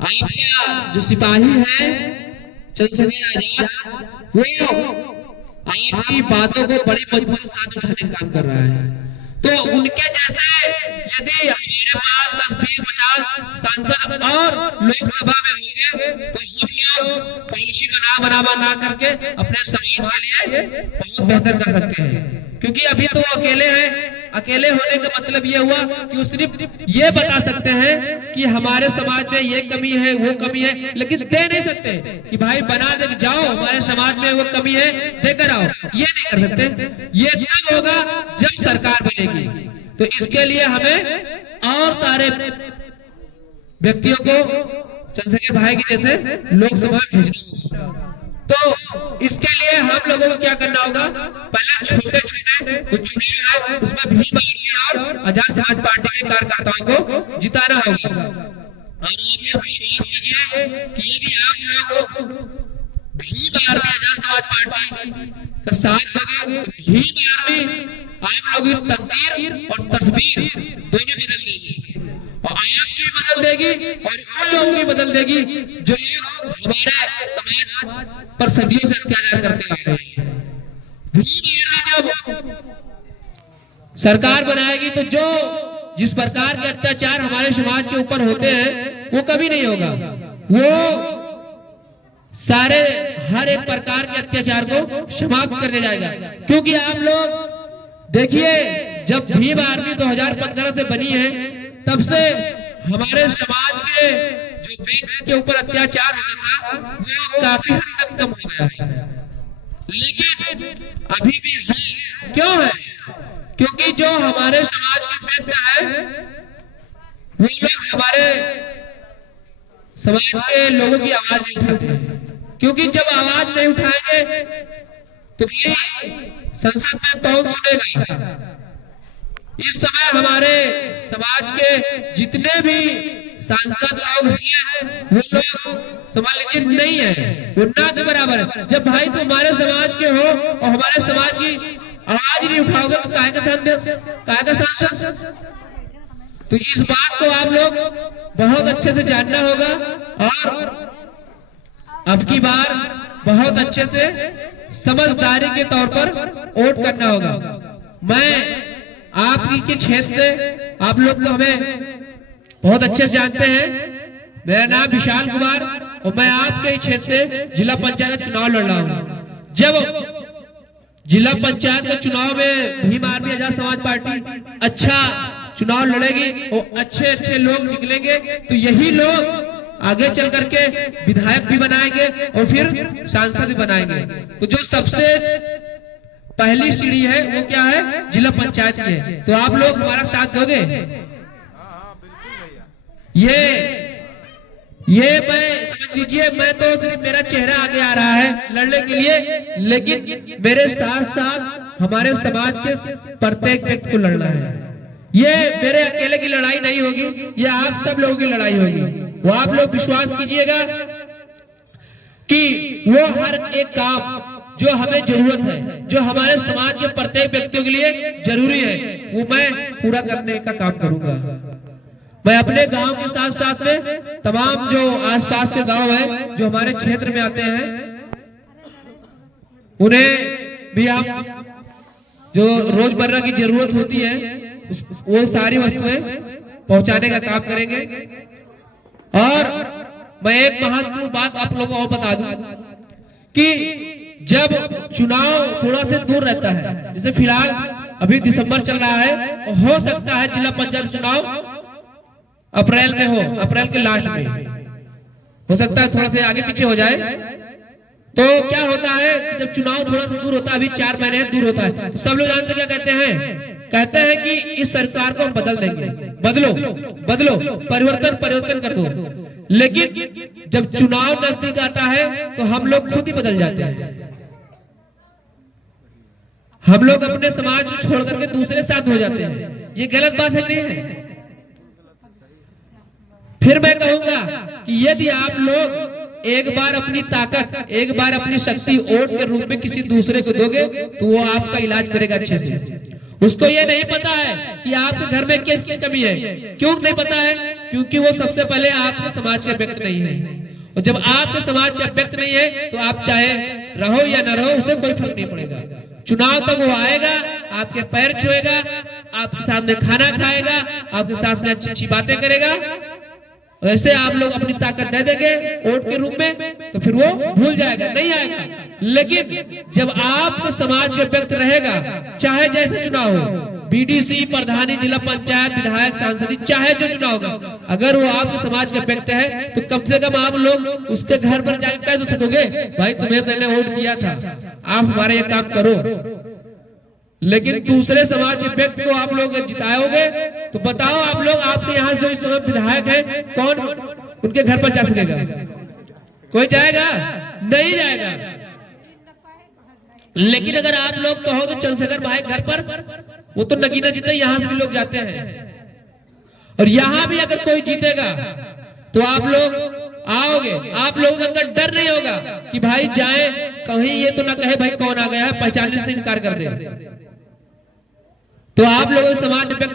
आपका जो सिपाही है चंद्रशेखर आजाद, वो आपकी बातों को बड़ी मजबूती से साथ उठाने का काम कर रहा है। तो उनके जैसे यदि हमारे पास 10, 20, 50 सांसद और लोकसभा में होंगे तो हम लोग पॉलिसी बना करके अपने समाज के लिए बहुत बेहतर कर सकते हैं। क्योंकि अभी तो वो अकेले हैं। अकेले होने का मतलब ये हुआ कि वो सिर्फ ये बता सकते हैं कि हमारे समाज में ये कमी है, वो कमी है, लेकिन दे नहीं सकते कि भाई बना दे जाओ, हमारे समाज में वो कमी है देकर आओ। ये नहीं कर सकते। ये तब होगा जब सरकार बनेगी। तो इसके लिए हमें और सारे व्यक्तियों को चंद्रशेखर भाई की जैसे लोकसभा में भेजना होगा। तो इसके लिए हम लोगों को क्या करना होगा, पहले छोटे छोटे कुछ चुनाव है उसमें भीम आर्मी और आजाद समाज पार्टी के कार्यकर्ताओं को जिताना होगा। और आप ये विश्वास कीजिए कि यदि आप लोग भीम आर्मी आजाद समाज पार्टी का साथ दोगे तो भीम आर्मी आप लोगों की तकदीर और तस्वीर दोनों बदल देगी, और आपकी भी बदल देगी और उन लोगों की बदल देगी जो लोग हमारे समाज पर सदियों से अत्याचार करते आ रहे हैं। भीम आर्मी जब सरकार बनाएगी तो जो जिस प्रकार के अत्याचार हमारे समाज के ऊपर होते हैं वो कभी नहीं होगा। वो सारे हर एक प्रकार के अत्याचार को समाप्त करने जाएगा। क्योंकि आप लोग देखिए, जब भीम आर्मी 2015 से बनी है तब से हमारे समाज के जो व्यक्ति के ऊपर अत्याचार होता था वो काफी हद तक कम हो गया है। लेकिन अभी भी है। क्यों है? क्योंकि जो हमारे समाज के व्यक्ति है वो लोग हमारे समाज के लोगों की आवाज नहीं उठाते हैं। क्योंकि जब आवाज नहीं उठाएंगे तो संसद में कौन सुनेगा? इस समय हमारे समाज के जितने भी सांसद लोग हैं वो लोग समझ लीजिए नहीं है, वो ना के बराबर है। जब भाई तुम हमारे समाज के हो और हमारे समाज की आवाज नहीं उठाओगे तो काहे का सांसद? तो इस बात को आप लोग बहुत अच्छे से जानना होगा और अब की बार बहुत अच्छे से समझदारी के तौर पर वोट करना होगा। मैं आपकी के क्षेत्र से, आप लोग तो हमें बहुत अच्छे से जानते हैं। मेरा नाम विशाल कुमार और मैं आपके क्षेत्र से जिला पंचायत चुनाव लड़ रहा हूँ। जब जिला पंचायत के चुनाव में भीम आर्मी आजाद समाज पार्टी अच्छा चुनाव लड़ेगी और अच्छे अच्छे लोग निकलेंगे तो यही लोग आगे चल करके विधायक भी बनाएंगे और फिर सांसद भी बनाएंगे। तो जो सबसे पहली सीढ़ी है वो क्या है? जिला पंचायत की है। तो आप लोग हमारा साथ दोगे? ये मैं समझ लीजिए, मैं तो सिर्फ मेरा चेहरा आगे आ रहा है लड़ने के लिए, लेकिन मेरे साथ साथ हमारे समाज के प्रत्येक व्यक्ति को लड़ना है। ये मेरे अकेले की लड़ाई नहीं होगी, ये आप सब लोगों की लड़ाई होगी। वो आप लोग विश्वास कीजिएगा कि वो हर एक काम जो हमें जरूरत है, जो हमारे समाज के प्रत्येक व्यक्तियों के लिए जरूरी है, वो मैं पूरा करने का काम करूंगा। मैं अपने गांव के साथ साथ में तमाम जो आसपास के गांव है जो हमारे क्षेत्र में आते हैं उन्हें भी आप जो रोजमर्रा की जरूरत होती है वो सारी वस्तुएं पहुंचाने का काम करेंगे। और मैं एक महत्वपूर्ण बात आप लोगों को बता दूं कि जब चुनाव थोड़ा से दूर रहता है, जैसे फिलहाल अभी दिसंबर चल रहा है, हो सकता है जिला पंचायत चुनाव अप्रैल में हो, अप्रैल के लास्ट में हो सकता है, थोड़ा से आगे पीछे हो जाए। तो क्या होता है जब चुनाव थोड़ा सा दूर होता है, अभी 4 महीने दूर होता है, तो सब लोग जानते क्या कहते हैं कि इस सरकार को हम बदल देंगे, बदलो परिवर्तन कर दो। लेकिन जब चुनाव नजदीक आता है तो हम लोग खुद ही बदल जाते हैं। हम लोग अपने समाज को छोड़ करके दूसरे साथ हो जाते हैं। ये गलत बात है कि नहीं है? फिर मैं कहूंगा कि यदि आप लोग एक बार अपनी ताकत, एक बार अपनी शक्ति वोट के रूप में किसी दूसरे को दोगे तो वो आपका इलाज करेगा अच्छे से। उसको ये नहीं पता है कि आपके घर में किस चीज की कमी है। क्यों नहीं पता है? क्योंकि वो सबसे पहले आपके समाज के व्यक्ति नहीं है। और जब आपके समाज का व्यक्ति नहीं है तो आप चाहे रहो या न रहो, उसे कोई फर्क नहीं पड़ेगा। चुनाव तक वो आएगा, आपके पैर छुएगा, आपके सामने खाना खाएगा, आपके साथ में अच्छी अच्छी बातें करेगा। ऐसे आप लोग अपनी ताकत दे देंगे वोट के रूप में, तो फिर वो भूल जाएगा, नहीं आएगा। लेकिन जब आपके समाज का व्यक्ति रहेगा, चाहे जैसे चुनाव हो, बीडीसी, प्रधानी, जिला पंचायत, विधायक, सांसद, चाहे जो चुनाव होगा, अगर वो आपके समाज का व्यक्ति है तो कम से कम आप लोग उसके घर पर जाकर कह तो सकोगे, भाई तुम्हें मैंने वोट दिया था, आप हमारा ये काम करो। लेकिन दूसरे समाज के व्यक्ति को आप लोग जिताओगे तो बताओ आप लोग, आपके यहाँ जो इस समय विधायक है, कौन उनके घर पर जा सकेगा? कोई जाएगा? नहीं जाएगा। लेकिन अगर आप लोग कहो तो चंद्रशेखर भाई घर पर, वो तो नगीना जीते, यहाँ से भी लोग जाते हैं। और यहाँ भी अगर कोई जीतेगा तो आप लोग आओगे, आप लोगों के अंदर डर नहीं होगा कि भाई जाए कहीं ये तो ना कहे भाई कौन आ गया है, पहचानने से इनकार कर दे। तो आप लोगों समाज